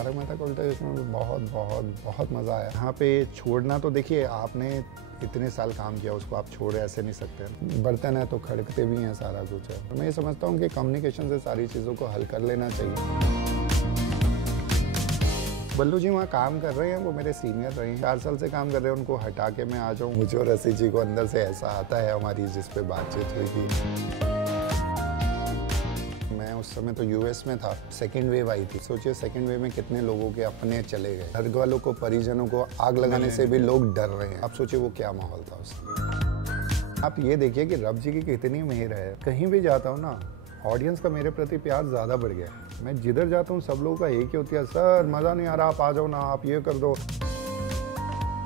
तारक मेहता का उल्टा चश्मा में बहुत बहुत बहुत मज़ा आया। यहाँ पे छोड़ना तो देखिए, आपने इतने साल काम किया, उसको आप छोड़ ऐसे नहीं सकते। बर्तन है तो खड़कते भी हैं, सारा कुछ है। तो मैं ये समझता हूँ कि कम्युनिकेशन से सारी चीज़ों को हल कर लेना चाहिए। बल्लू जी वहाँ काम कर रहे हैं, वो मेरे सीनियर रहे हैं, 4 साल से काम कर रहे हैं। उनको हटा के मैं आ जाऊँ, मुझे और रसी जी को अंदर से ऐसा आता है हमारी जिस पे बातचीत हुई थी। मैं उस समय तो यूएस में था, सेकेंड वेव आई थी। सोचिए सेकेंड वेव में कितने लोगों के अपने चले गए, घर वालों को, परिजनों को आग लगाने से भी लोग डर रहे हैं। आप सोचिए वो क्या माहौल था उस समय। आप ये देखिए कि रब जी की कितनी मेहर है। कहीं भी जाता हूँ ना, ऑडियंस का मेरे प्रति प्यार ज़्यादा बढ़ गया। मैं जिधर जाता हूँ सब लोगों का एक ही होती है, सर मज़ा नहीं आ रहा, आप आ जाओ ना, आप ये कर दो।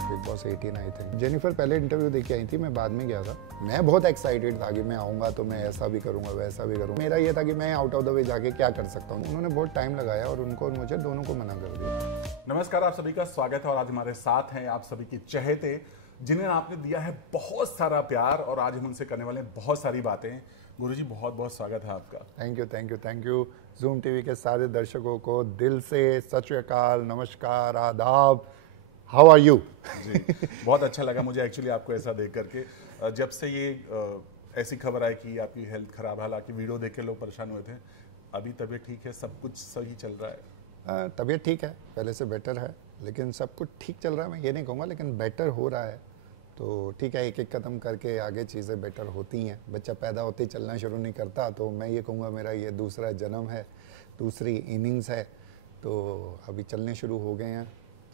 बिग बॉस 18 आई थी, जेनिफर पहले इंटरव्यू देके आई थी, मैं बाद में गया था। मैं बहुत एक्साइटेड था कि मैं आऊँगा तो मैं ऐसा भी करूँगा, वैसा भी करूँगा। मेरा ये था कि मैं आउट ऑफ द वे जाके क्या कर सकता हूँ। उन्होंने बहुत टाइम लगाया और उनको और मुझे दोनों को मना कर दिया। नमस्कार, आप सभी का स्वागत है और आज हमारे साथ हैं आप सभी के चहेते, जिन्हें आपने दिया है बहुत सारा प्यार और आज हम उनसे करने वाले हैं बहुत सारी बातें। गुरुजी बहुत बहुत स्वागत है आपका। Thank you thank you thank you. Zoom TV के सारे दर्शकों को दिल से सत श्री अकाल, नमस्कार, आदाब। How are you? जी, बहुत अच्छा लगा मुझे एक्चुअली आपको ऐसा देख करके। जब से ये ऐसी खबर आई कि आपकी हेल्थ खराब, हालांकि वीडियो देख के लोग परेशान हुए थे, अभी तबीयत ठीक है, सब कुछ सही चल रहा है? तबीयत ठीक है, पहले से बेटर है, लेकिन सब कुछ ठीक चल रहा है मैं ये नहीं कहूँगा, लेकिन बेटर हो रहा है। तो ठीक है, एक एक कदम करके आगे चीज़ें बेटर होती हैं। बच्चा पैदा होते ही चलना शुरू नहीं करता, तो मैं ये कहूँगा मेरा ये दूसरा जन्म है, दूसरी इनिंग्स है। तो अभी चलने शुरू हो गए हैं।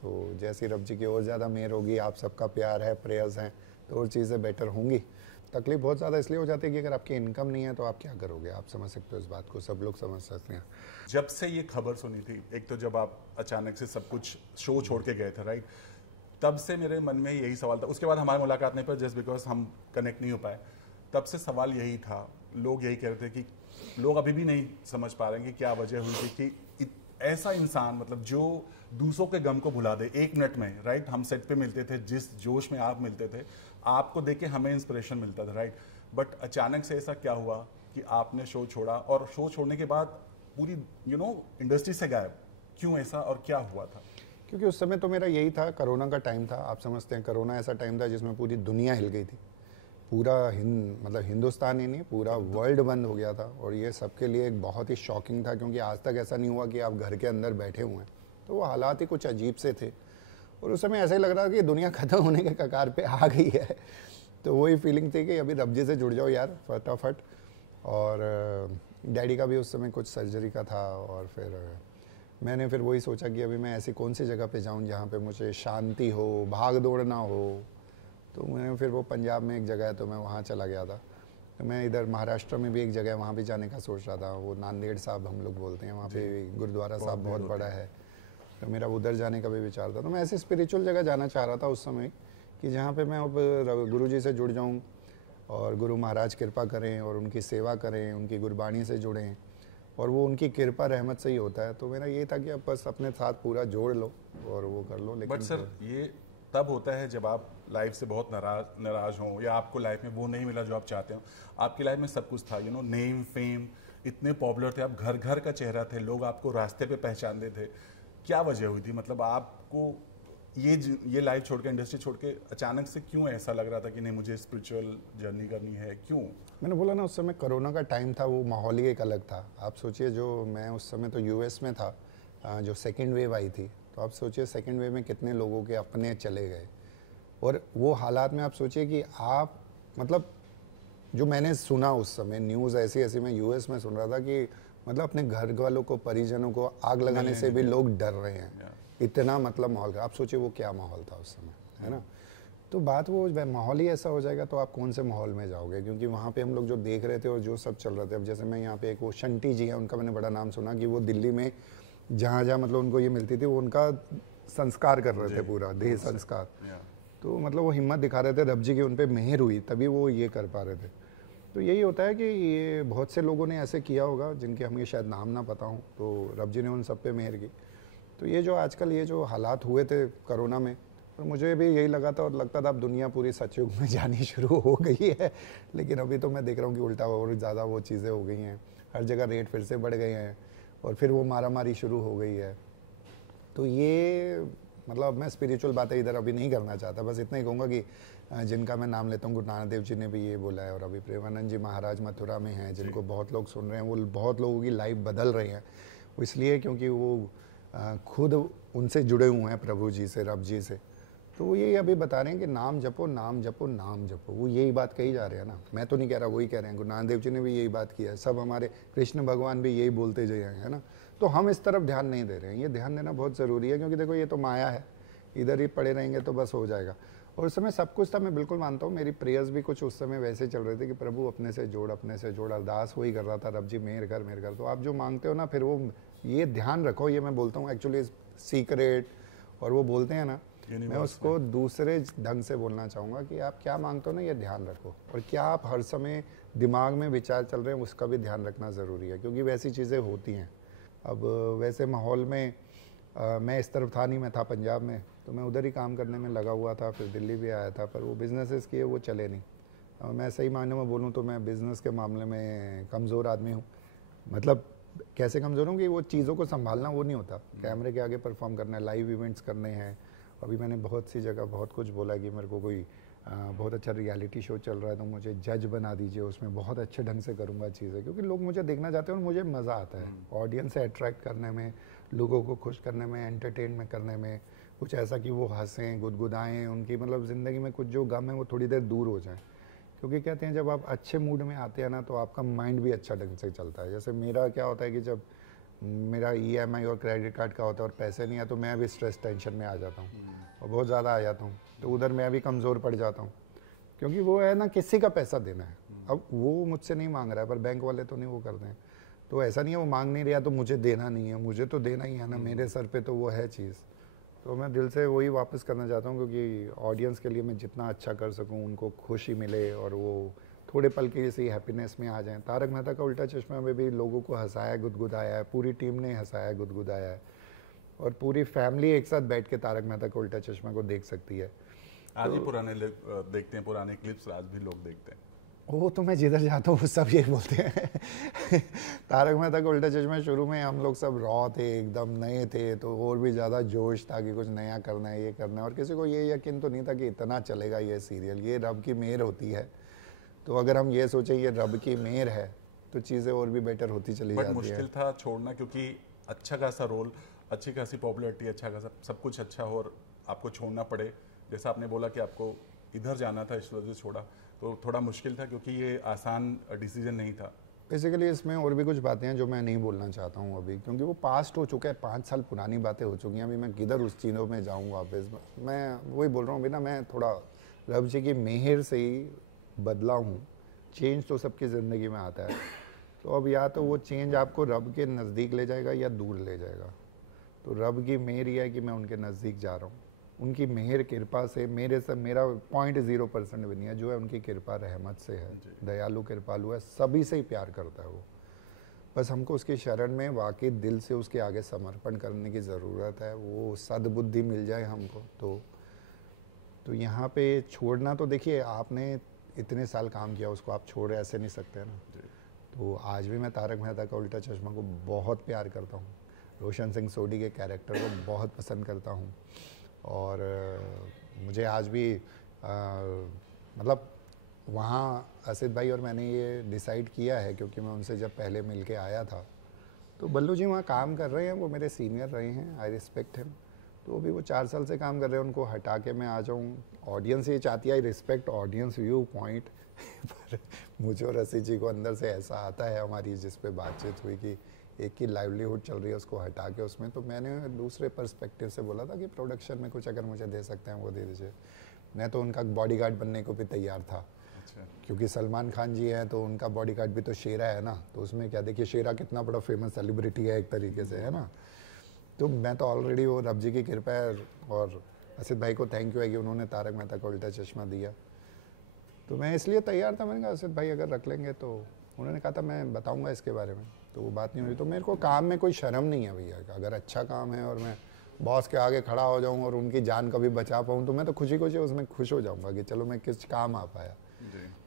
तो जैसी रब जी की और ज़्यादा मेहर होगी, आप सबका प्यार है, प्रेयर्स हैं, तो और चीज़ें बेटर होंगी। तकलीफ बहुत ज़्यादा इसलिए हो जाती है कि अगर आपकी इनकम नहीं है तो आप क्या करोगे। आप समझ सकते हो इस बात को, सब लोग समझ सकते हैं। जब से ये खबर सुनी थी, एक तो जब आप अचानक से सब कुछ शो छोड़ के गए थे, राइट, तब से मेरे मन में यही सवाल था। उसके बाद हमारी मुलाकात नहीं पर, जस्ट बिकॉज हम कनेक्ट नहीं हो पाए, तब से सवाल यही था। लोग यही कह रहे थे कि लोग अभी भी नहीं समझ पा रहे हैं कि क्या वजह हुई थी कि ऐसा इंसान, मतलब जो दूसरों के गम को भुला दे 1 मिनट में, राइट। हम सेट पे मिलते थे, जिस जोश में आप मिलते थे, आपको देख के हमें इंस्पिरेशन मिलता था, राइट। बट अचानक से ऐसा क्या हुआ कि आपने शो छोड़ा और शो छोड़ने के बाद पूरी इंडस्ट्री से गायब? क्यों ऐसा और क्या हुआ था? क्योंकि उस समय तो मेरा यही था, कोरोना का टाइम था। आप समझते हैं कोरोना ऐसा टाइम था जिसमें पूरी दुनिया हिल गई थी। पूरा मतलब हिंदुस्तान ही नहीं, पूरा वर्ल्ड बंद हो गया था। और ये सबके लिए एक बहुत ही शॉकिंग था, क्योंकि आज तक ऐसा नहीं हुआ कि आप घर के अंदर बैठे हुए हैं। तो वो हालात ही कुछ अजीब से थे और उस समय ऐसा ही लग रहा था कि दुनिया ख़त्म होने के कगार पे आ गई है। तो वही फीलिंग थी कि अभी रब जी से जुड़ जाओ यार फटाफट। और डैडी का भी उस समय कुछ सर्जरी का था और फिर मैंने फिर वही सोचा कि अभी मैं ऐसी कौन सी जगह पे जाऊं जहाँ पे मुझे शांति हो, भाग दौड़ ना हो। तो मैंने फिर वो पंजाब में एक जगह है तो मैं वहाँ चला गया था। तो मैं इधर महाराष्ट्र में भी एक जगह है, वहाँ भी जाने का सोच रहा था। वो नांदेड़ साहब हम लोग बोलते हैं, वहाँ पे गुरुद्वारा साहब बहुत बड़ा है, तो मेरा उधर जाने का भी विचार था। तो मैं ऐसी स्पिरिचुअल जगह जाना चाह रहा था उस समय कि जहाँ पे मैं अब गुरु जी से जुड़ जाऊँ और गुरु महाराज कृपा करें और उनकी सेवा करें, उनकी गुरबाणी से जुड़ें, और वो उनकी कृपा रहमत से ही होता है। तो मेरा ये था कि अब बस अपने साथ पूरा जोड़ लो और वो कर लो। लेकिन बट सर, ये तब होता है जब आप लाइफ से बहुत नाराज हो या आपको लाइफ में वो नहीं मिला जो आप चाहते हो। आपकी लाइफ में सब कुछ था, नेम, फेम, इतने पॉपुलर थे, आप घर घर का चेहरा थे, लोग आपको रास्ते पे पहचानते थे। क्या वजह हुई थी, मतलब आपको ये लाइफ छोड़ के, इंडस्ट्री छोड़ के अचानक से क्यों ऐसा लग रहा था कि नहीं मुझे स्पिरिचुअल जर्नी करनी है? क्यों? मैंने बोला ना, उस समय कोरोना का टाइम था, वो माहौल ही एक अलग था। आप सोचिए, जो मैं उस समय तो यूएस में था, जो सेकेंड वेव आई थी, तो आप सोचिए सेकेंड वेव में कितने लोगों के अपने चले गए। और वो हालात में आप सोचिए कि आप, मतलब जो मैंने सुना उस समय न्यूज़ ऐसी ऐसी, मैं यूएस में सुन रहा था कि मतलब अपने घर वालों को, परिजनों को आग लगाने से भी लोग डर रहे हैं। इतना मतलब माहौल का, आप सोचिए वो क्या माहौल था उस समय, है ना। तो बात वो माहौल ही ऐसा हो जाएगा तो आप कौन से माहौल में जाओगे, क्योंकि वहाँ पे हम लोग जो देख रहे थे और जो सब चल रहे थे। अब जैसे मैं यहाँ पे एक वो शंटी जी है, उनका मैंने बड़ा नाम सुना कि वो दिल्ली में जहाँ जहाँ मतलब उनको ये मिलती थी वो उनका संस्कार कर रहे थे, पूरा देह संस्कार। तो मतलब वो हिम्मत दिखा रहे थे, रब जी की उन पर मेहर हुई तभी वो ये कर पा रहे थे। तो यही होता है कि ये बहुत से लोगों ने ऐसे किया होगा जिनके हमें शायद नाम ना पता हो, तो रब जी ने उन सब पे मेहर की। तो ये जो आजकल ये जो हालात हुए थे कोरोना में, तो मुझे भी यही लगा था और लगता था अब दुनिया पूरी सतयुग में जानी शुरू हो गई है। लेकिन अभी तो मैं देख रहा हूँ कि उल्टा और ज़्यादा वो चीज़ें हो गई हैं, हर जगह रेट फिर से बढ़ गए हैं और फिर वो मारामारी शुरू हो गई है। तो ये मतलब मैं स्पिरिचुअल बातें इधर अभी नहीं करना चाहता, बस इतना ही कहूँगा कि जिनका मैं नाम लेता हूँ, गुरु नानक देव जी ने भी ये बोला है, और अभी प्रेमानंद जी महाराज मथुरा में हैं, जिनको बहुत लोग सुन रहे हैं, वो बहुत लोगों की लाइफ बदल रहे हैं। वो इसलिए क्योंकि वो खुद उनसे जुड़े हुए हैं, प्रभु जी से, रब जी से। तो वो यही अभी बता रहे हैं कि नाम जपो, नाम जपो, नाम जपो। वो यही बात कही जा रहे हैं ना, मैं तो नहीं कह रहा, वही कह रहे हैं। गुरु नानक देव जी ने भी यही बात किया है, सब हमारे कृष्ण भगवान भी यही बोलते जाए हैं, है ना। तो हम इस तरफ ध्यान नहीं दे रहे हैं, ये ध्यान देना बहुत ज़रूरी है, क्योंकि देखो ये तो माया है, इधर ही पड़े रहेंगे तो बस हो जाएगा। और उस समय सब कुछ था, मैं बिल्कुल मानता हूँ, मेरी प्रेयर्स भी कुछ उस समय वैसे चल रहे थे कि प्रभु अपने से जोड़, अपने से जोड़, अरदास वही कर रहा था, रब जी मेहर कर, मेहर कर। तो आप जो मांगते हो ना, फिर वो ये ध्यान रखो, ये मैं बोलता हूँ एक्चुअली सीक्रेट, और वो बोलते हैं ना, मैं उसको दूसरे ढंग से बोलना चाहूँगा कि आप क्या मांगते हो ना, ये ध्यान रखो, और क्या आप हर समय दिमाग में विचार चल रहे हैं उसका भी ध्यान रखना ज़रूरी है, क्योंकि वैसी चीज़ें होती हैं। अब वैसे माहौल में मैं इस तरफ था नहीं, मैं था पंजाब में, तो मैं उधर ही काम करने में लगा हुआ था, फिर दिल्ली भी आया था, पर वो बिज़नेसेस किए वो चले नहीं। मैं सही मायने में बोलूँ तो मैं बिज़नेस के मामले में कमज़ोर आदमी हूँ। मतलब कैसे कमज़ोर हूँ कि वो चीज़ों को संभालना वो नहीं होता, कैमरे के आगे परफॉर्म करना है, लाइव इवेंट्स करने हैं। अभी मैंने बहुत सी जगह बहुत कुछ बोला कि मेरे को कोई बहुत अच्छा रियलिटी शो चल रहा है तो मुझे जज बना दीजिए, उसमें बहुत अच्छे ढंग से करूँगा चीज़ें, क्योंकि लोग मुझे देखना चाहते हैं और मुझे मज़ा आता है ऑडियंस से अट्रैक्ट करने में, लोगों को खुश करने में, एंटरटेन करने में, कुछ ऐसा कि वो हंसें, गुदगुदाएँ, उनकी मतलब ज़िंदगी में कुछ जो गम है वो थोड़ी देर दूर हो जाए। क्योंकि कहते हैं जब आप अच्छे मूड में आते हैं ना, तो आपका माइंड भी अच्छा ढंग से चलता है। जैसे मेरा क्या होता है कि जब मेरा EMI और क्रेडिट कार्ड का होता है और पैसे नहीं है, तो मैं भी स्ट्रेस टेंशन में आ जाता हूँ, और बहुत ज़्यादा आ जाता हूँ, तो उधर मैं भी कमज़ोर पड़ जाता हूँ, क्योंकि वो है ना, किसी का पैसा देना है। अब वो मुझसे नहीं मांग रहा है, पर बैंक वाले तो नहीं वो करते हैं, तो ऐसा नहीं है वो मांग नहीं रहा तो मुझे देना नहीं है, मुझे तो देना ही है ना, मेरे सर पे तो वो है चीज़। तो मैं दिल से वही वापस करना चाहता हूँ, क्योंकि ऑडियंस के लिए मैं जितना अच्छा कर सकूँ, उनको खुशी मिले और वो थोड़े पल के जैसे हैप्पीनेस में आ जाएं। तारक मेहता का उल्टा चश्मा में भी लोगों को हंसाया, गुदगुदाया है, पूरी टीम ने हंसाया, गुदगुदाया है, और पूरी फैमिली एक साथ बैठ के तारक मेहता का उल्टा चश्मा को देख सकती है। आज भी पुराने लोग देखते हैं, पुराने क्लिप्स आज भी लोग देखते हैं। वो तो मैं जिधर जाता हूँ सब यही बोलते हैं तारक मेहता का उल्टा चश्मा शुरू में हम लोग सब रॉ थे, एकदम नए थे, तो और भी ज़्यादा जोश था कि कुछ नया करना है, ये करना है, और किसी को ये यकीन तो नहीं था कि इतना चलेगा ये सीरियल। ये रब की मेहर होती है, तो अगर हम ये सोचें ये रब की मेहर है तो चीज़ें और भी बेटर होती चली जाती है। मुश्किल था छोड़ना, क्योंकि अच्छा खासा रोल, अच्छी खासी पॉपुलैरिटी, अच्छा खासा सब कुछ अच्छा हो, और आपको छोड़ना पड़े। जैसा आपने बोला कि आपको इधर जाना था, इस वजह से छोड़ा, तो थोड़ा मुश्किल था, क्योंकि ये आसान डिसीजन नहीं था। बेसिकली इसमें और भी कुछ बातें हैं जो मैं नहीं बोलना चाहता हूँ अभी, क्योंकि वो पास्ट हो चुका है, 5 साल पुरानी बातें हो चुकी हैं। अभी मैं किधर उस चीज़ों में जाऊँ वापस। मैं वही बोल रहा हूँ, अभी ना मैं थोड़ा रब जी की मेहर से ही बदला हूँ। चेंज तो सबकी ज़िंदगी में आता है, तो अब या तो वो चेंज आपको रब के नज़दीक ले जाएगा या दूर ले जाएगा। तो रब की मेहर ये है कि मैं उनके नज़दीक जा रहा हूँ, उनकी मेहर कृपा से। मेरे से मेरा 0.0% भी नहीं है, जो है उनकी कृपा रहमत से है। दयालु कृपालु है, सभी से ही प्यार करता है वो। बस हमको उसकी शरण में वाकई दिल से उसके आगे समर्पण करने की ज़रूरत है। वो सद्बुद्धि मिल जाए हमको तो यहाँ पे छोड़ना, तो देखिए आपने इतने साल काम किया, उसको आप छोड़ ऐसे नहीं सकते ना। तो आज भी मैं तारक मेहता का उल्टा चश्मा को बहुत प्यार करता हूँ, रोशन सिंह सोडी के कैरेक्टर को बहुत पसंद करता हूँ, और मुझे आज भी मतलब वहाँ असित भाई और मैंने ये डिसाइड किया है, क्योंकि मैं उनसे जब पहले मिल के आया था, तो बल्लू जी वहाँ काम कर रहे हैं, वो मेरे सीनियर रहे हैं, आई रिस्पेक्ट हिम। तो अभी वो 4 साल से काम कर रहे हैं, उनको हटा के मैं आ जाऊँ। ऑडियंस ये चाहती है, I respect audience view point पर मुझे और असित जी को अंदर से ऐसा आता है हमारी, जिस पे बातचीत हुई कि एक की लाइवलीहुड चल रही है, उसको हटा के उसमें, तो मैंने दूसरे पर्सपेक्टिव से बोला था कि प्रोडक्शन में कुछ अगर मुझे दे सकते हैं वो दे दीजिए। मैं तो उनका बॉडीगार्ड बनने को भी तैयार था। अच्छा। क्योंकि सलमान खान जी हैं तो उनका बॉडीगार्ड भी तो शेरा है ना, तो उसमें क्या, देखिए शेरा कितना बड़ा फेमस सेलिब्रिटी है एक तरीके से, है ना। तो मैं तो ऑलरेडी, वो रब जी की कृपा है, और असित भाई को थैंक यू है कि उन्होंने तारक मेहता का उल्टा चश्मा दिया, तो मैं इसलिए तैयार था। मैंने कहा असित भाई अगर रख लेंगे तो, उन्होंने कहा था मैं बताऊंगा इसके बारे में, तो वो बात नहीं हुई। तो मेरे को काम में कोई शर्म नहीं है भैया, अगर अच्छा काम है और मैं बॉस के आगे खड़ा हो जाऊं और उनकी जान कभी बचा पाऊं, तो मैं तो खुशी खुशी उसमें खुश हो जाऊंगा कि चलो मैं किस काम आ पाया।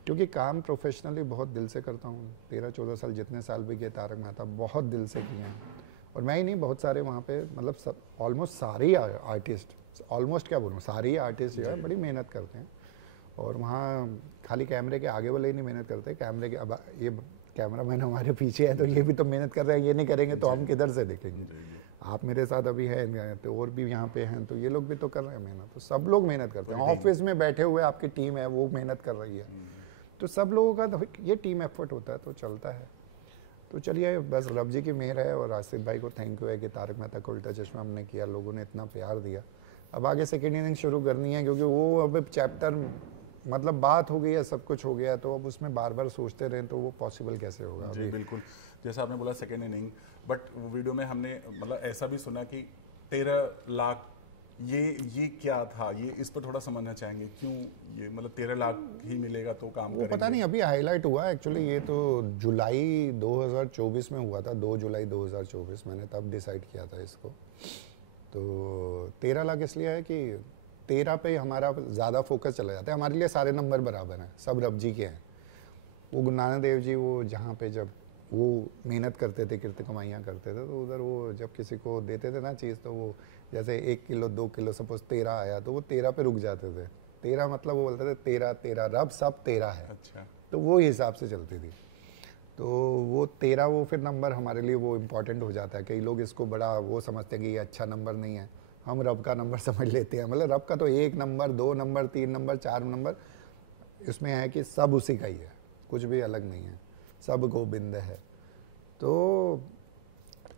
क्योंकि काम प्रोफेशनली बहुत दिल से करता हूँ। 13-14 साल जितने साल भी किए तारक मेहता बहुत दिल से किए हैं, और मैं ही नहीं, बहुत सारे वहाँ पे मतलब सब ऑलमोस्ट सारे ही आर्टिस्ट, ऑलमोस्ट क्या बोलूँ, सारे ही आर्टिस्ट जो है बड़ी मेहनत करते हैं। और वहाँ खाली कैमरे के आगे वाले ही नहीं मेहनत करते, कैमरे के अब ये कैमरा मैन हमारे पीछे है तो ये भी तो मेहनत कर रहे हैं, ये नहीं करेंगे तो हम किधर से देखेंगे। आप मेरे साथ अभी हैं तो और भी यहाँ पे हैं, तो ये लोग भी तो कर रहे हैं मेहनत, तो सब लोग मेहनत करते हैं। ऑफिस में बैठे हुए आपकी टीम है वो मेहनत कर रही है, तो सब लोगों का तो ये टीम एफर्ट होता है तो चलता है। तो चलिए बस रब जी की मेहर है, और आसिफ भाई को थैंक यू है कि तारक मेहता का उल्टा चश्मा हमने किया, लोगों ने इतना प्यार दिया। अब आगे सेकेंड इनिंग शुरू करनी है, क्योंकि वो अब चैप्टर मतलब बात हो गई है, सब कुछ हो गया, तो अब उसमें बार बार सोचते रहें तो वो पॉसिबल कैसे होगा। जी बिल्कुल, जैसा आपने बोला सेकेंड इनिंग, बट वीडियो में हमने मतलब ऐसा भी सुना कि 13 लाख ये क्या था, ये इस पर थोड़ा समझना चाहेंगे, क्यों ये मतलब 13 लाख ही मिलेगा तो काम वो पता नहीं, अभी हाईलाइट हुआ एक्चुअली, ये तो जुलाई 2024 में हुआ था, 2 जुलाई 2024 मैंने तब डिसाइड किया था इसको। तो 13 लाख इसलिए है कि 13 पे हमारा ज़्यादा फोकस चला जाता है, हमारे लिए सारे नंबर बराबर हैं, सब रब जी के हैं। वो गुरु नानक देव जी वो जहाँ पे जब वो मेहनत करते थे, कीर्त कमाइयाँ करते थे, तो उधर वो जब किसी को देते थे ना चीज़, तो वो जैसे 1 किलो 2 किलो सपोज 13 आया तो वो 13 पे रुक जाते थे। 13 मतलब वो बोलते थे 13 13 रब सब 13 है। अच्छा, तो वो हिसाब से चलती थी। तो वो 13 वो फिर नंबर हमारे लिए वो इम्पॉर्टेंट हो जाता है। कई लोग इसको बड़ा वो समझते हैं कि ये अच्छा नंबर नहीं है, हम रब का नंबर समझ लेते हैं। मतलब रब का तो 1 नंबर 2 नंबर 3 नंबर 4 नंबर, इसमें है कि सब उसी का ही है, कुछ भी अलग नहीं है, सब गोविंद है। तो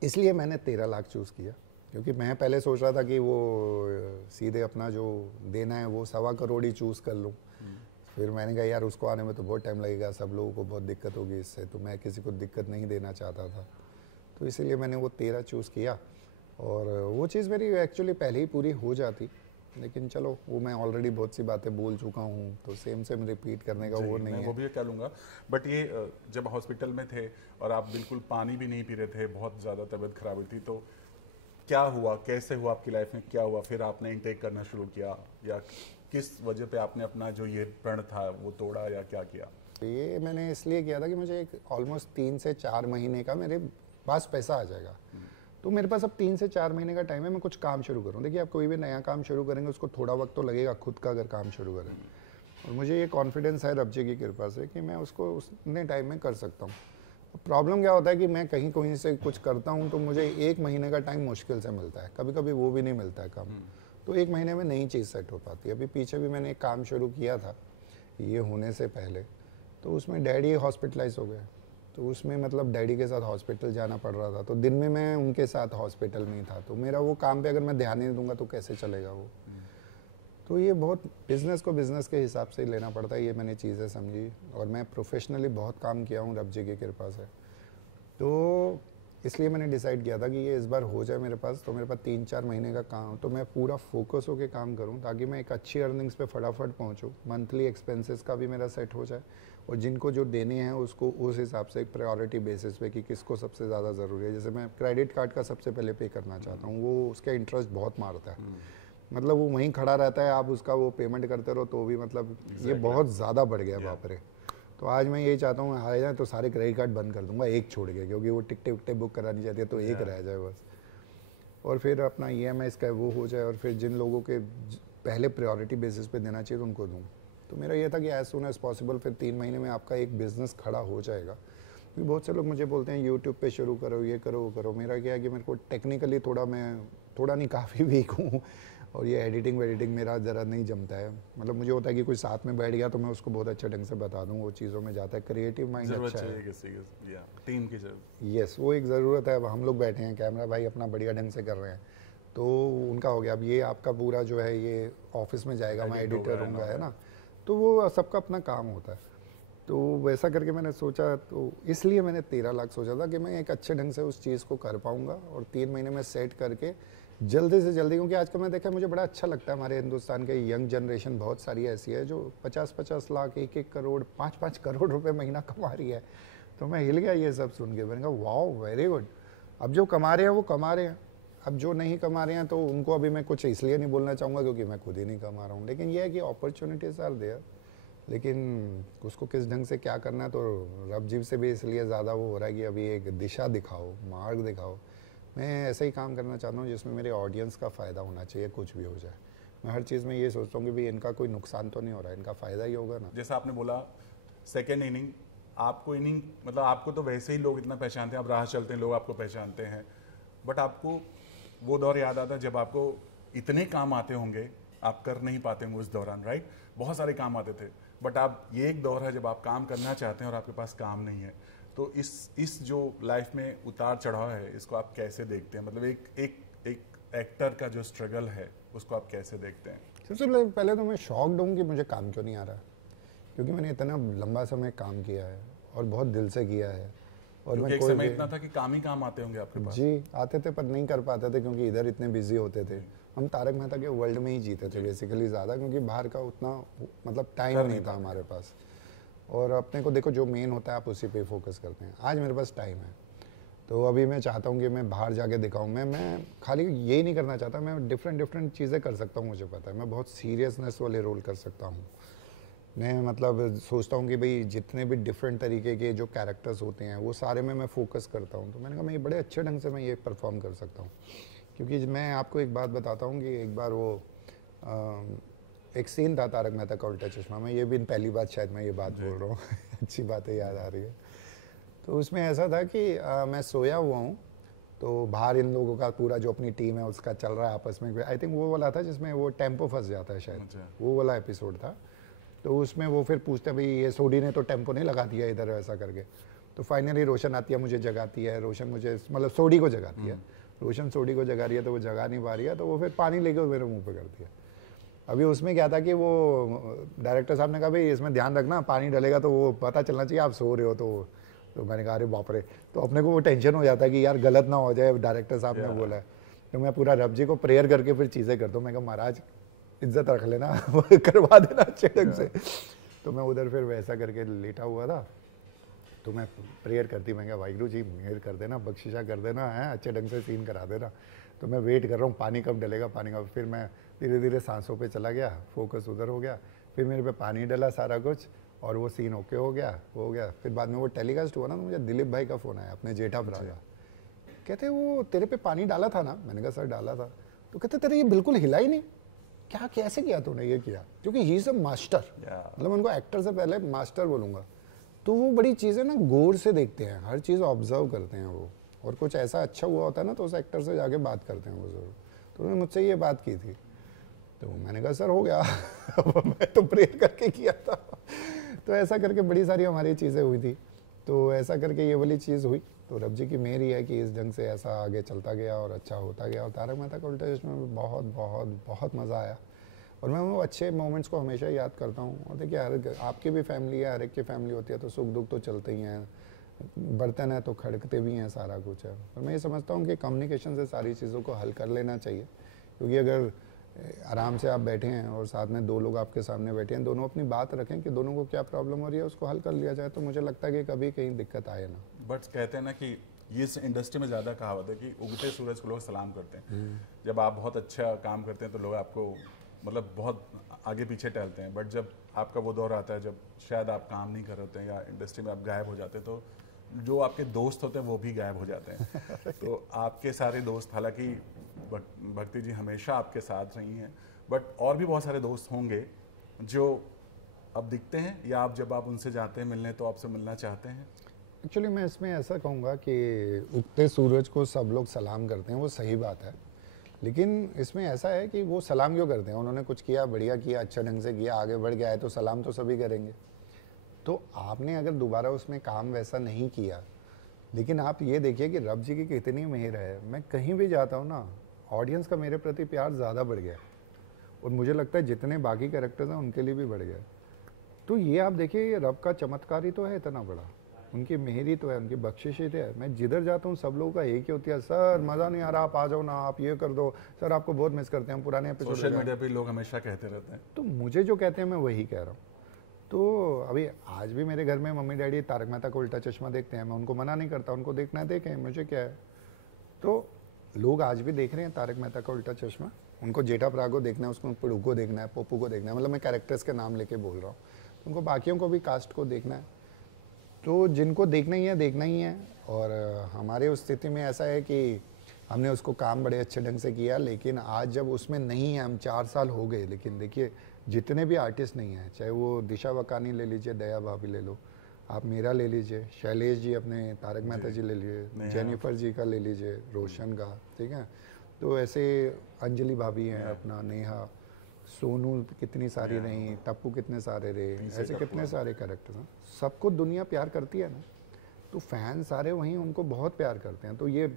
इसलिए मैंने 13 लाख चूज़ किया, क्योंकि मैं पहले सोच रहा था कि वो सीधे अपना जो देना है वो 1.25 करोड़ ही चूज़ कर लूँ। फिर मैंने कहा यार उसको आने में तो बहुत टाइम लगेगा, सब लोगों को बहुत दिक्कत होगी इससे, तो मैं किसी को दिक्कत नहीं देना चाहता था, तो इसीलिए मैंने वो 13 चूज़ किया। और वो चीज़ मेरी एक्चुअली पहले ही पूरी हो जाती, लेकिन चलो वो मैं ऑलरेडी बहुत सी बातें बोल चुका हूँ, तो सेम रिपीट करने का वो नहीं मैं है। वो भी कह लूँगा। बट ये जब हॉस्पिटल में थे और आप बिल्कुल पानी भी नहीं पी रहे थे, बहुत ज़्यादा तबीयत खराब हुई थी, तो क्या हुआ, कैसे हुआ आपकी लाइफ में, क्या हुआ, फिर आपने इनटेक करना शुरू किया, या किस वजह पे आपने अपना जो ये प्रण था वो तोड़ा, या क्या किया? ये मैंने इसलिए किया था कि मुझे एक ऑलमोस्ट 3 से 4 महीने का मेरे पास पैसा आ जाएगा। तो मेरे पास अब 3 से 4 महीने का टाइम है, मैं कुछ काम शुरू करूँ। देखिए आप कोई भी नया काम शुरू करेंगे उसको थोड़ा वक्त तो लगेगा, खुद का अगर काम शुरू करें, और मुझे ये कॉन्फिडेंस है रब जी की कृपा से कि मैं उसको उतने टाइम में कर सकता हूँ। प्रॉब्लम क्या होता है कि मैं कहीं कहीं से कुछ करता हूँ तो मुझे 1 महीने का टाइम मुश्किल से मिलता है, कभी कभी वो भी नहीं मिलता है काम, तो 1 महीने में नई चीज़ सेट हो पाती है। अभी पीछे भी मैंने एक काम शुरू किया था ये होने से पहले, तो उसमें डैडी हॉस्पिटलाइज हो गए, तो उसमें मतलब डैडी के साथ हॉस्पिटल जाना पड़ रहा था, तो दिन में मैं उनके साथ हॉस्पिटल में ही था, तो मेरा वो काम पे अगर मैं ध्यान नहीं दूंगा तो कैसे चलेगा वो। तो ये बहुत बिज़नेस को बिज़नेस के हिसाब से ही लेना पड़ता है, ये मैंने चीज़ें समझी, और मैं प्रोफेशनली बहुत काम किया हूँ रब जी की कृपा से। तो इसलिए मैंने डिसाइड किया था कि ये इस बार हो जाए मेरे पास, तो मेरे पास 3-4 महीने का काम, तो मैं पूरा फोकस होकर काम करूं ताकि मैं एक अच्छी अर्निंग्स पे फटाफट पहुंचूं, मंथली एक्सपेंसेस का भी मेरा सेट हो जाए, और जिनको जो देने हैं उसको उस हिसाब से एक प्रायोरिटी बेसिस पे कि किसको सबसे ज़्यादा ज़रूरी है। जैसे मैं क्रेडिट कार्ड का सबसे पहले पे करना चाहता हूँ, वो उसका इंटरेस्ट बहुत मारता है, मतलब वो वहीं खड़ा रहता है, आप उसका वो पेमेंट करते रहो तो भी मतलब ये बहुत ज़्यादा बढ़ गया बाप रे। तो आज मैं यही चाहता हूँ आ जाए तो सारे क्रेडिट कार्ड बंद कर दूंगा, एक छोड़ के, क्योंकि वो टिकटें विकटें बुक करानी चाहती है तो एक रह जाए बस, और फिर अपना EMI इसका वो हो जाए, और फिर जिन लोगों के पहले प्रायोरिटी बेसिस पे देना चाहिए तो उनको दूँ। तो मेरा ये था कि एज सून एज पॉसिबल फिर 3 महीने में आपका एक बिज़नेस खड़ा हो जाएगा। क्योंकि बहुत से लोग मुझे बोलते हैं यूट्यूब पे शुरू करो, ये करो वो करो। मेरा क्या है कि मेरे को टेक्निकली थोड़ा नहीं काफ़ी वीक हूँ, और ये एडिटिंग वेडिटिंग मेरा ज़रा नहीं जमता है। मतलब मुझे होता है कि कोई साथ में बैठ गया तो मैं उसको बहुत अच्छे ढंग से बता दूँ, वो चीज़ों में जाता है। क्रिएटिव माइंड अच्छा है, टीम की जरूरत। यस वो एक ज़रूरत है। अब हम लोग बैठे हैं, कैमरा भाई अपना बढ़िया ढंग से कर रहे हैं, तो उनका हो गया। अब ये आपका पूरा जो है ये ऑफिस में जाएगा, मैं एडिटर हूँगा, है ना, तो वो सबका अपना काम होता है। तो वैसा करके मैंने सोचा, तो इसलिए मैंने 13 लाख सोचा था कि मैं एक अच्छे ढंग से उस चीज़ को कर पाऊँगा, और 3 महीने में सेट करके जल्दी से जल्दी, क्योंकि आजकल मैं देखा मुझे बड़ा अच्छा लगता है हमारे हिंदुस्तान के यंग जनरेशन बहुत सारी ऐसी है जो 50-50 लाख 1-1 करोड़ 5-5 करोड़ रुपए महीना कमा रही है। तो मैं हिल गया ये सब सुन के, मैंने कहा वाओ वेरी गुड। अब जो कमा रहे हैं वो कमा रहे हैं, अब जो नहीं कमा रहे हैं तो उनको अभी मैं कुछ इसलिए नहीं बोलना चाहूँगा क्योंकि मैं खुद ही नहीं कमा रहा हूँ, लेकिन ये है कि अपॉर्चुनिटीज़ आर देयर, लेकिन उसको किस ढंग से क्या करना है तो रब जी से भी इसलिए ज़्यादा वो हो रहा है कि अभी एक दिशा दिखाओ, मार्ग दिखाओ, मैं ऐसा ही काम करना चाहता हूँ जिसमें मेरे ऑडियंस का फ़ायदा होना चाहिए, कुछ भी हो जाए। मैं हर चीज़ में ये सोचता हूँ कि भाई इनका कोई नुकसान तो नहीं हो रहा है, इनका फ़ायदा ही होगा ना। जैसा आपने बोला सेकेंड इनिंग, आपको इनिंग मतलब आपको तो वैसे ही लोग इतना पहचानते हैं, आप राह चलते हैं लोग आपको पहचानते हैं, बट आपको वो दौर याद आता है जब आपको इतने काम आते होंगे, आप कर नहीं पाते होंगे उस दौरान, राइट? बहुत सारे काम आते थे, बट आप ये एक दौर है जब आप काम करना चाहते हैं और आपके पास काम नहीं है। तो इस जो लाइफ में उतार चढ़ाव है, इसको आप कैसे देखते हैं? मतलब एक एक्टर का जो स्ट्रगल है उसको आप कैसे देखते हैं? सबसे पहले तो मैं शॉक्ड हूँ कि मुझे काम क्यों नहीं आ रहा, क्योंकि मैंने इतना लंबा समय काम किया है और बहुत दिल से किया है। और मैं एक समय इतना था कि काम ही काम आते होंगे आपके पास। जी आते थे, पर नहीं कर पाते थे क्योंकि इधर इतने बिजी होते थे। हम तारक मेहता के वर्ल्ड में ही जीते थे बेसिकली ज़्यादा, क्योंकि बाहर का उतना मतलब टाइम नहीं था हमारे पास। और अपने को देखो जो मेन होता है आप उसी पे फोकस करते हैं। आज मेरे पास टाइम है, तो अभी मैं चाहता हूँ कि मैं बाहर जाके दिखाऊँ। मैं खाली यही नहीं करना चाहता, मैं डिफरेंट चीज़ें कर सकता हूँ। मुझे पता है मैं बहुत सीरियसनेस वाले रोल कर सकता हूँ। मैं मतलब सोचता हूँ कि भाई जितने भी डिफरेंट तरीके के जो कैरेक्टर्स होते हैं वो सारे में मैं फोकस करता हूँ। तो मैंने कहा मैं ये बड़े अच्छे ढंग से मैं ये परफॉर्म कर सकता हूँ। क्योंकि मैं आपको एक बात बताता हूँ कि एक बार वो एक सीन था तारक मेहता का उल्टा चश्मा में, ये भी पहली बात शायद मैं ये बात बोल रहा हूँ अच्छी बातें याद आ रही है। तो उसमें ऐसा था कि मैं सोया हुआ हूँ, तो बाहर इन लोगों का पूरा जो अपनी टीम है उसका चल रहा है आपस में। आई थिंक वो वाला था जिसमें वो टेम्पो फंस जाता है शायद, वो वाला एपिसोड था। तो उसमें वो फिर पूछते हैं भाई ये सोडी ने तो टेम्पो नहीं लगा दिया इधर ऐसा करके। तो फाइनली रोशन आती है, मुझे जगाती है। रोशन मुझे मतलब सोडी को जगाती है, रोशन सोडी को जगा रही है, तो वो जगा नहीं पा रही है, तो वो फिर पानी लेके मेरे मुंह पे करती है। अभी उसमें क्या था कि वो डायरेक्टर साहब ने कहा भाई इसमें ध्यान रखना, पानी डलेगा तो वो पता चलना चाहिए आप सो रहे हो। तो मैंने कहा अरे बाप रे। तो अपने को वो टेंशन हो जाता है कि यार गलत ना हो जाए, डायरेक्टर साहब ने बोला है। तो मैं पूरा रब जी को प्रेयर करके फिर चीज़ें करता हूँ। मैं कहा महाराज इज्जत रख लेना वो करवा देना अच्छे ढंग से। तो मैं उधर फिर वैसा करके लेटा हुआ था, तो मैं प्रेयर करती, मैं क्या वाहिगुरू जी मेहर कर देना, बख्शिशा कर देना है, अच्छे ढंग से सीन करा देना। तो मैं वेट कर रहा हूँ पानी कब डलेगा, पानी कब। फिर मैं धीरे धीरे सांसों पे चला गया, फोकस उधर हो गया। फिर मेरे पे पानी डला सारा कुछ और वो सीन ओके हो गया। फिर बाद में वो टेलीकास्ट हुआ ना, तो मुझे दिलीप भाई का फ़ोन आया, अपने जेठा भरा का। कहते वो तेरे पे पानी डाला था ना? मैंने कहा सर डाला था। तो कहते तेरे ये बिल्कुल हिला ही नहीं, क्या कैसे किया तूने ये किया? क्योंकि ही इज़ अ मास्टर, मतलब उनको एक्टर से पहले मास्टर बोलूँगा। तो वो बड़ी चीज़ें ना गौर से देखते हैं, हर चीज़ ऑब्जर्व करते हैं वो। और कुछ ऐसा अच्छा हुआ होता है ना तो उस एक्टर से जाके बात करते हैं वो ज़रूर। तो उन्होंने मुझसे ये बात की थी, तो मैंने कहा सर हो गया मैं तो प्रेयर करके किया था। तो ऐसा करके बड़ी सारी हमारी चीज़ें हुई थी। तो ऐसा करके ये वाली चीज़ हुई। तो रब जी की मेहर ही है कि इस ढंग से ऐसा आगे चलता गया और अच्छा होता गया। और तारक मेहता का उल्टा चश्मा में बहुत बहुत बहुत मज़ा आया और मैं वो अच्छे मोमेंट्स को हमेशा याद करता हूँ। और देखिए हर आपकी भी फैमिली है, हर एक की फैमिली होती है, तो सुख दुख तो चलते ही हैं, बर्तन है तो खड़कते भी हैं, सारा कुछ है। और मैं ये समझता हूँ कि कम्युनिकेशन से सारी चीज़ों को हल कर लेना चाहिए। क्योंकि अगर आराम से आप बैठे हैं और साथ में दो लोग आपके सामने बैठे हैं, दोनों अपनी बात रखें कि दोनों को क्या प्रॉब्लम हो रही है, उसको हल कर लिया जाए, तो मुझे लगता है कि कभी कहीं दिक्कत आए ना। बट कहते हैं ना कि ये इस इंडस्ट्री में ज़्यादा कहावत है कि उगते सूरज को लोग सलाम करते हैं। जब आप बहुत अच्छा काम करते हैं तो लोग आपको मतलब बहुत आगे पीछे टहलते हैं, बट जब आपका वो दौर आता है जब शायद आप काम नहीं कर रहे हैं या इंडस्ट्री में आप गायब हो जाते हैं, तो जो आपके दोस्त होते हैं वो भी गायब हो जाते हैं। तो आपके सारे दोस्त, हालांकि भक्ति जी हमेशा आपके साथ रही हैं, बट और भी बहुत सारे दोस्त होंगे जो अब दिखते हैं या आप जब आप उनसे जाते हैं मिलने तो आपसे मिलना चाहते हैं? एक्चुअली मैं इसमें ऐसा कहूँगा कि उगते सूरज को सब लोग सलाम करते हैं, वो सही बात है। लेकिन इसमें ऐसा है कि वो सलाम क्यों करते हैं? उन्होंने कुछ किया, बढ़िया किया, अच्छा ढंग से किया, आगे बढ़ गया है, तो सलाम तो सभी करेंगे। तो आपने अगर दोबारा उसमें काम वैसा नहीं किया, लेकिन आप ये देखिए कि रब जी की कितनी मेहर है, मैं कहीं भी जाता हूँ ना, ऑडियंस का मेरे प्रति प्यार ज़्यादा बढ़ गया और मुझे लगता है जितने बाकी कैरेक्टर्स हैं उनके लिए भी बढ़ गया। तो ये आप देखिए, ये रब का चमत्कार ही तो है इतना बड़ा, उनकी मेहर ही तो है, उनकी बख्शिश ही तो है। मैं जिधर जाता हूँ सब लोगों का एक ही होती है, सर मज़ा नहीं आ रहा, आप आ जाओ ना, आप ये कर दो, सर आपको बहुत मिस करते हैं, हम पुराने एपिसोड। सोशल मीडिया पे लोग हमेशा कहते रहते हैं। तो मुझे जो कहते हैं मैं वही कह रहा हूँ। तो अभी आज भी मेरे घर में मम्मी डैडी तारक मेहता का उल्टा चश्मा देखते हैं, मैं उनको मना नहीं करता, उनको देखना है देखें, मुझे क्या है। तो लोग आज भी देख रहे हैं तारक मेहता का उल्टा चश्मा, उनको जेठा पराग को देखना है, उसको पड़ू को देखना है, पप्पू को देखना है, मतलब मैं कैरेक्टर्स के नाम लेके बोल रहा हूँ, तो उनको बाकियों को भी कास्ट को देखना है। तो जिनको देखना ही है देखना ही है। और हमारे उस स्थिति में ऐसा है कि हमने उसको काम बड़े अच्छे ढंग से किया, लेकिन आज जब उसमें नहीं है, हम 4 साल हो गए, लेकिन देखिए जितने भी आर्टिस्ट नहीं हैं, चाहे वो दिशा वकानी ले लीजिए, दया भाभी ले लो, आप मेरा ले लीजिए, शैलेश जी अपने तारक मेहता जी ले लीजिए, जेनिफर जी का ले लीजिए, रोशन का, ठीक है, तो ऐसे अंजलि भाभी हैं अपना, नेहा, सोनू कितनी सारी रही, टप्पू कितने सारे रहे, ऐसे कितने सारे कैरेक्टर हैं, सबको दुनिया प्यार करती है ना, तो फैन सारे वहीं उनको बहुत प्यार करते हैं। तो ये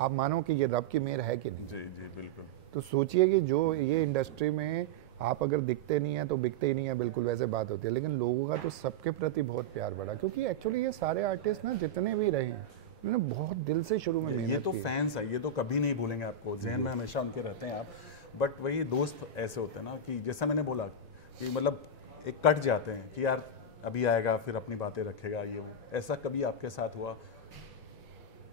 आप मानो कि ये रब की मेहर है कि नहीं? जी जी बिल्कुल। तो सोचिए कि जो ये इंडस्ट्री में आप अगर दिखते नहीं हैं तो बिकते ही नहीं है, बिल्कुल वैसे बात होती है, लेकिन लोगों का तो सबके प्रति बहुत प्यार बढ़ा, क्योंकि एक्चुअली ये सारे आर्टिस्ट ना जितने भी रहे हैं उन्होंने बहुत दिल से शुरू में मेहनत की। ये तो फैंस है, ये तो कभी नहीं भूलेंगे आपको, जहन में हमेशा उनके रहते हैं आप। बट वही दोस्त ऐसे होते हैं ना कि जैसा मैंने बोला कि मतलब एक कट जाते हैं कि यार अभी आएगा फिर अपनी बातें रखेगा, ये वो, ऐसा कभी आपके साथ हुआ?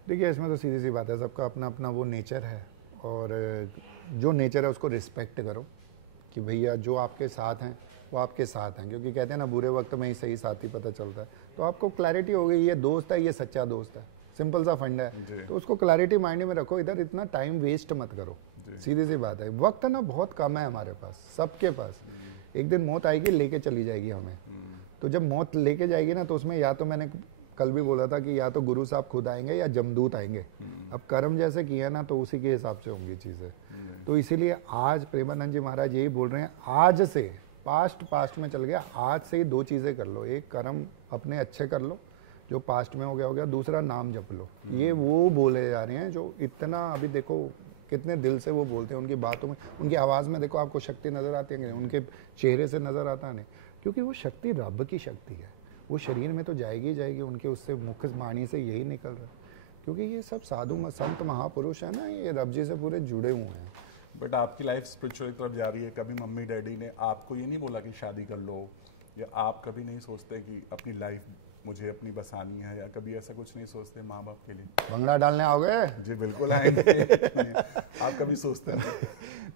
देखिए इसमें तो सीधी सी बात है, सबका अपना अपना वो नेचर है, और जो नेचर है उसको रिस्पेक्ट करो कि भैया जो आपके साथ हैं वो आपके साथ हैं, क्योंकि कहते हैं ना बुरे वक्त में ही सही साथी पता चलता है। तो आपको क्लैरिटी हो गई, ये दोस्त है, ये सच्चा दोस्त है, सिंपल सा फंड है, तो उसको क्लैरिटी माइंड में रखो, इधर इतना टाइम वेस्ट मत करो, सीधी सी बात है। वक्त ना बहुत कम है हमारे पास, सबके पास, एक दिन मौत आएगी लेके चली जाएगी हमें, तो जब मौत लेके जाएगी ना तो उसमें या तो मैंने कल भी बोला था कि या तो गुरु साहब खुद आएंगे या जमदूत आएंगे। अब कर्म जैसे किया ना तो उसी के हिसाब से होंगी चीज़ें। तो इसीलिए आज प्रेमानंद जी महाराज यही बोल रहे हैं, आज से पास्ट में चल गया, आज से ही 2 चीज़ें कर लो, एक कर्म अपने अच्छे कर लो, जो पास्ट में हो गया, दूसरा नाम जप लो। ये वो बोले जा रहे हैं जो इतना, अभी देखो कितने दिल से वो बोलते हैं, उनकी बातों में, उनकी आवाज़ में देखो आपको शक्ति नज़र आती है, उनके चेहरे से नज़र आता है नहीं, क्योंकि वो शक्ति रब की शक्ति है, वो शरीर में तो जाएगी ही जाएगी, उनके उससे मुख वाणी से यही निकल रहा है, क्योंकि ये सब साधु संत महापुरुष है ना, ये रब जी से पूरे जुड़े हुए हैं। बट आपकी लाइफ स्पिरिचुअल तरफ जा रही है, कभी मम्मी डैडी ने आपको ये नहीं बोला कि शादी कर लो, या आप कभी नहीं सोचते कि अपनी लाइफ मुझे अपनी बसानी है, या कभी ऐसा कुछ नहीं सोचते माँ बाप के लिए? भंगड़ा डालने आओगे? जी बिल्कुल आएंगे। आप कभी सोचते हैं?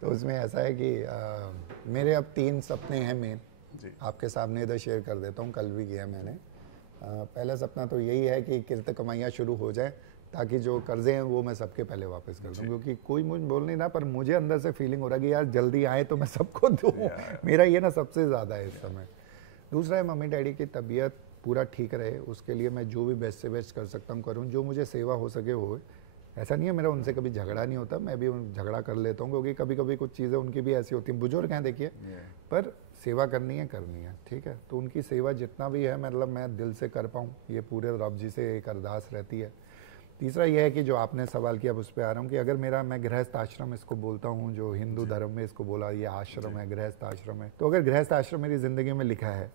तो उसमें ऐसा है कि मेरे अब 3 सपने हैं मेन, आपके सामने इधर शेयर कर देता हूँ, कल भी किया मैंने। पहला सपना तो यही है कि किरत कमाइयाँ शुरू हो जाए, ताकि जो कर्जे हैं वो मैं सबके पहले वापस कर दूँ, क्योंकि कोई मुझे बोल नहीं रहा, पर मुझे अंदर से फीलिंग हो रहा है कि यार जल्दी आए तो मैं सबको दूँ, मेरा ये ना सबसे ज़्यादा है इस समय। दूसरा है मम्मी डैडी की तबीयत पूरा ठीक रहे, उसके लिए मैं जो भी बेस्ट से बेस्ट कर सकता हूँ करूँ, जो मुझे सेवा हो सके हो। ऐसा नहीं है मेरा उनसे कभी झगड़ा नहीं होता, मैं भी झगड़ा कर लेता हूँ, क्योंकि कभी कभी कुछ चीज़ें उनकी भी ऐसी होती हैं, बुजुर्ग हैं देखिए, पर सेवा करनी है, ठीक है, तो उनकी सेवा जितना भी है मतलब मैं दिल से कर पाऊँ, ये पूरे रब जी से एक अरदास रहती है। तीसरा यह है कि जो आपने सवाल किया, अब उस पर आ रहा हूँ कि अगर मैं गृहस्थ आश्रम इसको बोलता हूँ, जो हिंदू धर्म में इसको बोला ये आश्रम है, गृहस्थ आश्रम है, तो अगर गृहस्थ आश्रम मेरी ज़िंदगी में लिखा है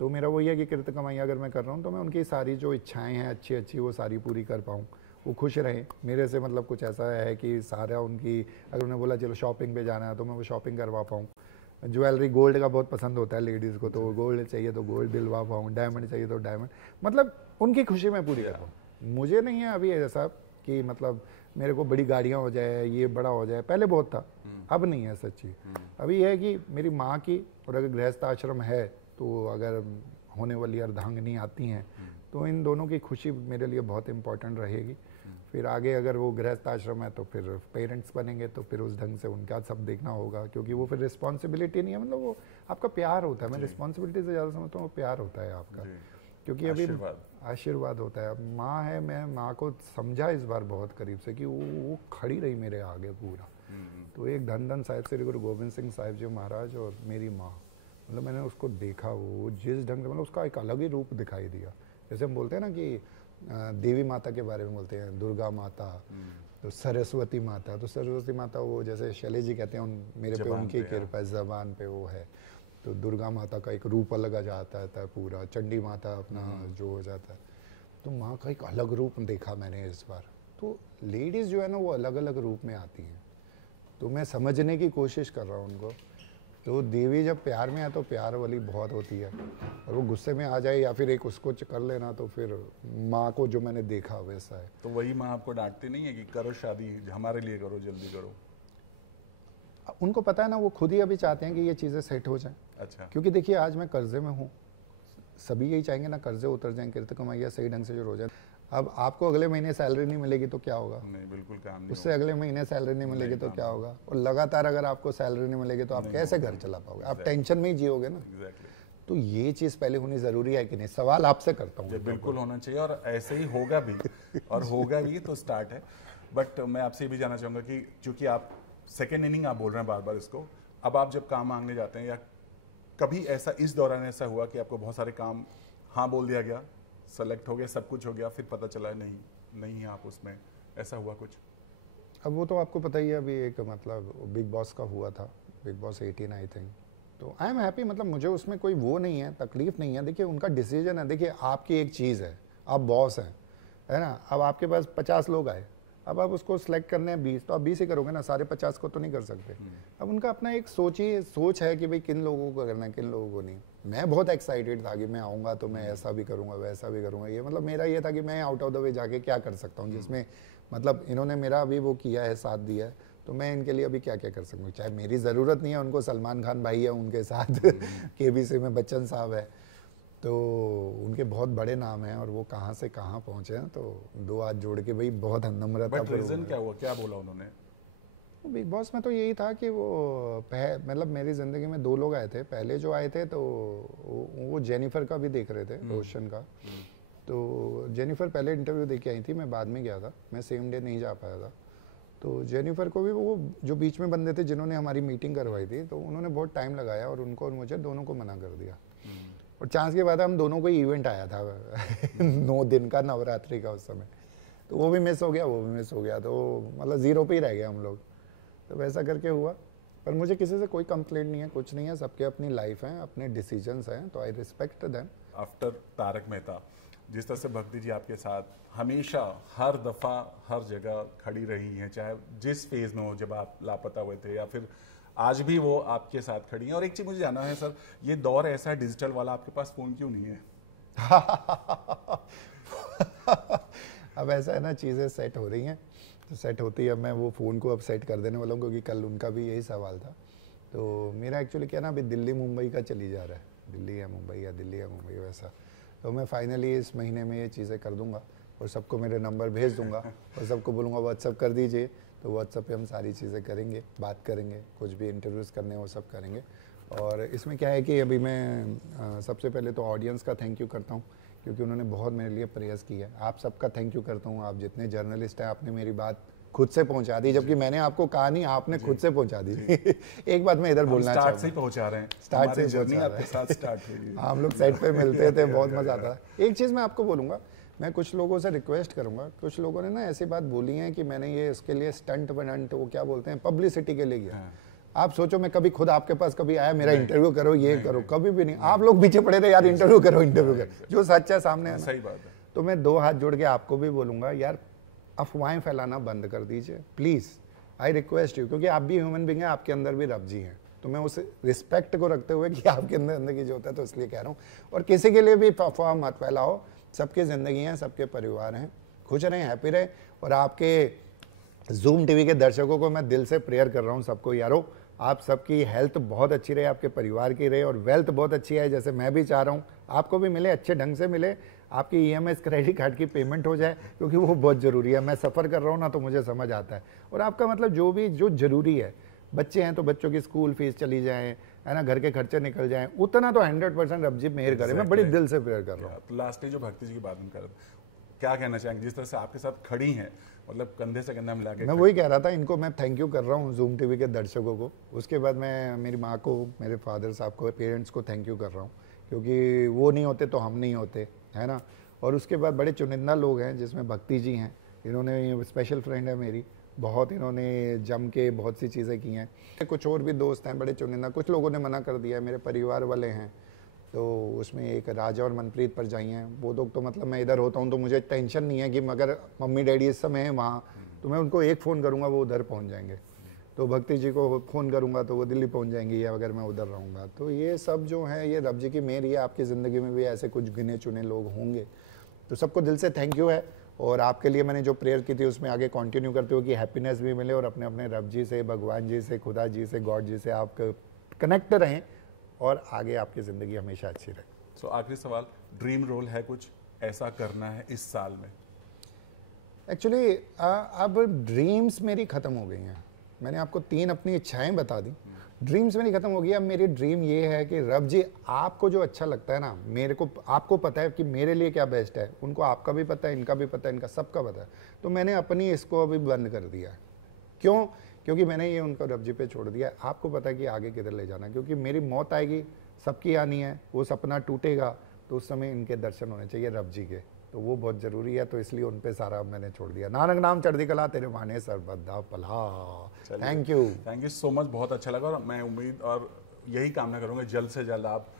तो मेरा वही है कि किरत कमाई अगर मैं कर रहा हूँ तो मैं उनकी सारी जो इच्छाएं हैं अच्छी वो सारी पूरी कर पाऊँ, वो खुश रहें मेरे से। मतलब कुछ ऐसा है कि सारा उनकी, अगर उन्हें बोला चलो शॉपिंग पे जाना है तो मैं वो शॉपिंग करवा पाऊँ। ज्वेलरी गोल्ड का बहुत पसंद होता है लेडीज़ को, तो गोल्ड चाहिए तो गोल्ड दिलवा पाऊँ, डायमंड चाहिए तो डायमंड, मतलब उनकी खुशी मैं पूरी कर पाऊँ। मुझे नहीं है अभी ऐसा कि मतलब मेरे को बड़ी गाड़ियाँ हो जाए, ये बड़ा हो जाए, पहले बहुत था, अब नहीं है सच्ची। अभी यह है कि मेरी माँ की, और अगर गृहस्थ आश्रम है तो अगर होने वाली अर्धांगिनी आती हैं तो इन दोनों की खुशी मेरे लिए बहुत इंपॉर्टेंट रहेगी। फिर आगे अगर वो गृहस्थ आश्रम है तो फिर पेरेंट्स बनेंगे तो फिर उस ढंग से उनका सब देखना होगा, क्योंकि वो फिर रिस्पॉन्सिबिलिटी नहीं है, मतलब वो आपका प्यार होता है। मैं रिस्पॉन्सिबिलिटी से ज़्यादा समझता हूँ वो प्यार होता है आपका, क्योंकि अभी आशीर्वाद होता है। माँ है, मैं माँ को समझा इस बार बहुत करीब से कि वो खड़ी रही मेरे आगे पूरा। तो एक धन साहिब श्री गुरु गोविंद सिंह साहिब जी महाराज और मेरी माँ, मतलब मैंने उसको देखा, वो जिस ढंग से, मतलब उसका एक अलग ही रूप दिखाई दिया। जैसे हम बोलते हैं ना कि देवी माता के बारे में बोलते हैं, दुर्गा माता, तो सरस्वती माता, तो सरस्वती माता वो जैसे शैलेश जी कहते हैं मेरे पे उनकी कृपा, जबान पे वो है। तो दुर्गा माता का एक रूप अलग आ जाता है पूरा, चंडी माता अपना जो हो जाता है, तो माँ का एक अलग रूप देखा मैंने इस बार। तो लेडीज़ जो है ना वो अलग अलग रूप में आती हैं, तो मैं समझने की कोशिश कर रहा हूँ उनको। तो देवी जब प्यार में है तो प्यार वाली बहुत होती है, और वो गुस्से में आ जाए या फिर एक उसको कर लेना तो फिर माँ को जो मैंने देखा वैसा है। तो वही माँ आपको डांटती नहीं है कि करो शादी, हमारे लिए करो, जल्दी करो? उनको पता है ना, वो खुद ही अभी चाहते हैं कि ये चीज़ें सेट हो जाएं। अच्छा। क्योंकि देखिए आज मैं कर्जे में हूँ, सभी यही चाहेंगे ना कर्जे उतर जाएं, किरत कमाइयाँ सही ढंग से जो हो जाए। अब आपको अगले महीने सैलरी नहीं मिलेगी तो क्या होगा, नहीं बिल्कुल काम नहीं उससे अगले महीने सैलरी नहीं मिलेगी तो क्या होगा, और लगातार अगर आपको सैलरी नहीं मिलेगी तो आप कैसे घर चला पाओगे, आप टेंशन में ही जियोगे ना। एग्जैक्टली। तो ये चीज़ पहले होनी ज़रूरी है कि नहीं, सवाल आपसे करता हूँ। ये बिल्कुल होना चाहिए और ऐसे ही होगा भी और होगा भी तो स्टार्ट है। बट मैं आपसे ये भी जानना चाहूँगा कि चूंकि आप सेकेंड इनिंग आप बोल रहे हैं बार बार इसको, अब आप जब काम मांगने जाते हैं या कभी ऐसा इस दौरान ऐसा हुआ कि आपको बहुत सारे काम हाँ बोल दिया गया, सेलेक्ट हो गया, सब कुछ हो गया, फिर पता चला नहीं नहीं है आप उसमें, ऐसा हुआ कुछ? अब वो तो आपको पता ही है, अभी एक मतलब बिग बॉस का हुआ था, बिग बॉस 18 आई थिंक, तो आई एम हैप्पी, मतलब मुझे उसमें कोई वो नहीं है, तकलीफ नहीं है। देखिए उनका डिसीजन है, देखिए आपकी एक चीज़ है, आप बॉस हैं, है ना, अब आपके पास 50 लोग आए, अब आप उसको सेलेक्ट करने हैं 20, तो आप 20 ही करोगे ना, सारे 50 को तो नहीं कर सकते। अब उनका अपना एक सोच है कि भाई किन लोगों को करना है, किन लोगों को नहीं। मैं बहुत एक्साइटेड था कि मैं आऊँगा तो मैं ऐसा भी करूँगा, वैसा भी करूँगा, ये मतलब मेरा ये था कि मैं आउट ऑफ द वे जाके क्या कर सकता हूँ, जिसमें मतलब इन्होंने मेरा अभी वो किया है, साथ दिया है, तो मैं इनके लिए अभी क्या क्या कर सकूँ। चाहे मेरी ज़रूरत नहीं है उनको, सलमान खान भाई है उनके साथ केबीसी में बच्चन साहब है, तो उनके बहुत बड़े नाम हैं और वो कहाँ से कहाँ पहुँचे हैं, तो दो हाथ जोड़ के भाई बहुत नम्रता। बट रीजन क्या हुआ, क्या बोला उन्होंने? बिग बॉस में तो यही था कि वो मतलब मेरी ज़िंदगी में 2 लोग आए थे, पहले जो आए थे तो वो जेनिफर का भी देख रहे थे, रोशन का, तो जेनिफर पहले इंटरव्यू दे के आई थी, मैं बाद में गया था, मैं सेम डे नहीं जा पाया था। तो जेनिफर को भी वो जो बीच में बंदे थे जिन्होंने हमारी मीटिंग करवाई थी, तो उन्होंने बहुत टाइम लगाया और उनको और मुझे दोनों को मना कर दिया। और चांस के बाद हम दोनों को इवेंट आया था 9 दिन का, नवरात्रि का उस समय, तो वो भी मिस हो गया, वो भी मिस हो गया, तो मतलब 0 पे ही रह गए हम लोग। तो वैसा करके हुआ, पर मुझे किसी से कोई कंप्लेंट नहीं है, कुछ नहीं है, सबके अपनी लाइफ है, अपने डिसीजंस हैं, तो I respect them. After Tarak Mehta, जिस तरह से भक्ति जी आपके साथ हमेशा हर दफ़ा हर जगह खड़ी रही हैं, चाहे जिस फेज में हो, जब आप लापता हुए थे या फिर आज भी वो आपके साथ खड़ी हैं। और एक चीज़ मुझे जानना है सर, ये दौर ऐसा है डिजिटल वाला, आपके पास फ़ोन क्यों नहीं है? अब ऐसा है ना, चीज़ें सेट हो रही हैं, तो सेट होती है, मैं वो फ़ोन को अब सेट कर देने वाला हूँ, क्योंकि कल उनका भी यही सवाल था। तो मेरा एक्चुअली क्या ना, अभी दिल्ली मुंबई का चली जा रहा है, दिल्ली या मुंबई या दिल्ली या मुंबई, वैसा। तो मैं फाइनली इस महीने में ये चीज़ें कर दूंगा और सबको मेरे नंबर भेज दूंगा और सबको बोलूँगा व्हाट्सअप कर दीजिए, तो व्हाट्सअप पे हम सारी चीज़ें करेंगे, बात करेंगे, कुछ भी इंटरव्यूज़ करने हैं वो सब करेंगे। और इसमें क्या है कि अभी मैं सबसे पहले तो ऑडियंस का थैंक यू करता हूँ, क्योंकि उन्होंने बहुत मेरे लिए प्रयास किया है। आप सबका थैंक यू करता हूँ, आप जितने जर्नलिस्ट हैं, आपने मेरी बात खुद से पहुंचा दी, जबकि मैंने आपको कहा नहीं, आपने खुद से पहुंचा दी। एक बात मैं इधर बोलना चाहूँगा, स्टार्ट से ही पहुंचा रहे हैं, स्टार्ट से जर्नी आपके साथ स्टार्ट हुई। हम लोग सेट पे मिलते थे, बहुत मजा आता था। एक चीज़ मैं आपको बोलूँगा, मैं कुछ लोगों से रिक्वेस्ट करूँगा, कुछ लोगों ने ना ऐसी बात बोली है कि मैंने ये इसके लिए स्टंट वनंट, वो क्या बोलते हैं, पब्लिसिटी के लिए किया। आप सोचो, मैं कभी खुद आपके पास कभी आया, मेरा इंटरव्यू करो, ये करो, कभी भी नहीं। आप लोग पीछे पड़े थे यार, इंटरव्यू करो, इंटरव्यू करो, जो सच है सामने है ना। सही बात है। तो मैं 2 हाथ जोड़ के आपको भी बोलूँगा, यार अफवाहें फैलाना बंद कर दीजिए प्लीज़, आई रिक्वेस्ट यू, क्योंकि आप भी ह्यूमन बींग हैं, आपके अंदर भी रब जी हैं। तो मैं उस रिस्पेक्ट को रखते हुए कि आपके अंदर की जो होता है, तो इसलिए कह रहा हूँ। और किसी के लिए भी अफवाह मत फैलाओ, सबकी ज़िंदगी हैं, सबके परिवार हैं, खुश रहें, हैप्पी रहें। और आपके जूम टीवी के दर्शकों को मैं दिल से प्रेयर कर रहा हूँ, सबको यारो, आप सबकी हेल्थ बहुत अच्छी रहे, आपके परिवार की रहे, और वेल्थ बहुत अच्छी है, जैसे मैं भी चाह रहा हूँ आपको भी मिले, अच्छे ढंग से मिले, आपकी EMI क्रेडिट कार्ड की पेमेंट हो जाए, क्योंकि वो बहुत ज़रूरी है। मैं सफ़र कर रहा हूँ ना, तो मुझे समझ आता है। और आपका मतलब जो भी जो ज़रूरी है, बच्चे हैं तो बच्चों की स्कूल फीस चली जाए, है ना, घर के खर्चे निकल जाएं, उतना तो 100% रब जी मेहर करे। मैं बड़ी दिल से प्रेयर कर रहा हूँ। तो लास्टली जो भक्ति जी की बात हम कर रहे थे, क्या कहना चाहेंगे, जिस तरह से आपके साथ खड़ी हैं, मतलब कंधे से कंधा मिला के? मैं वही कह रहा था, इनको मैं थैंक यू कर रहा हूँ, जूम टीवी के दर्शकों को। उसके बाद मैं मेरी माँ को, मेरे फादर साहब को, पेरेंट्स को थैंक यू कर रहा हूँ, क्योंकि वो नहीं होते तो हम नहीं होते, है ना। और उसके बाद बड़े चुनिंदा लोग हैं, जिसमें भक्ति जी हैं, इन्होंने स्पेशल फ्रेंड है मेरी, बहुत इन्होंने जम के बहुत सी चीज़ें की हैं। कुछ और भी दोस्त हैं बड़े चुनिंदा, कुछ लोगों ने मना कर दिया, मेरे परिवार वाले हैं, तो उसमें एक राजा और मनप्रीत पर जाई हैं। वो लोग तो मतलब मैं इधर होता हूँ तो मुझे टेंशन नहीं है कि मगर मम्मी डैडी इस समय है वहाँ, तो मैं उनको एक फ़ोन करूँगा वो उधर पहुँच जाएंगे। तो भक्ति जी को फ़ोन करूँगा तो वो दिल्ली पहुँच जाएंगी, या अगर मैं उधर रहूँगा। तो ये सब जो है, ये रब जी की मेहर है। आपकी ज़िंदगी में भी ऐसे कुछ गिने चुने लोग होंगे, तो सबको दिल से थैंक यू है। और आपके लिए मैंने जो प्रेयर की थी उसमें आगे कंटिन्यू करते हो कि हैप्पीनेस भी मिले, और अपने अपने रब जी से, भगवान जी से, खुदा जी से, गॉड जी से आप कनेक्ट रहें, और आगे आपकी ज़िंदगी हमेशा अच्छी रहे। सो आखिरी सवाल, ड्रीम रोल है कुछ ऐसा करना है इस साल में? एक्चुअली अब ड्रीम्स मेरी ख़त्म हो गई हैं। मैंने आपको 3 अपनी इच्छाएं बता दी, ड्रीम्स मेरी ख़त्म हो गई। अब मेरी ड्रीम ये है कि रब जी आपको जो अच्छा लगता है ना, मेरे को आपको पता है कि मेरे लिए क्या बेस्ट है, उनको आपका भी पता है, इनका भी पता है, इनका सबका पता है। तो मैंने अपनी इसको अभी बंद कर दिया है। क्यों? क्योंकि मैंने ये उनको रब जी पे छोड़ दिया है। आपको पता है कि आगे किधर ले जाना है, क्योंकि मेरी मौत आएगी, सबकी आनी है, वो सपना टूटेगा, तो उस समय इनके दर्शन होने चाहिए रब जी के, तो वो बहुत ज़रूरी है। तो इसलिए उन पे सारा मैंने छोड़ दिया। नानक नाम चढ़दी कला तेरे माने सरबद्दा पला। थैंक यू सो मच, बहुत अच्छा लगा। और मैं उम्मीद और यही कामना करूंगा जल्द से जल्द आप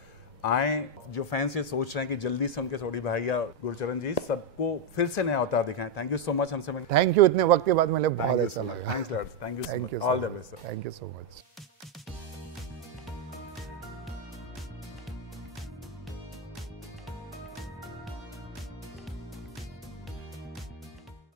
आए। जो फैंस ये सोच रहे हैं कि जल्दी से उनके सोडी भाई या गुरचरण जी सबको फिर से नया अवतार दिखाएं। थैंक यू सो मच हमसे मिलकर। थैंक यू, इतने वक्त के बाद मिले, बहुत अच्छा लगा। Thanks lot, thank you, thank you, all the best. Thank you so much.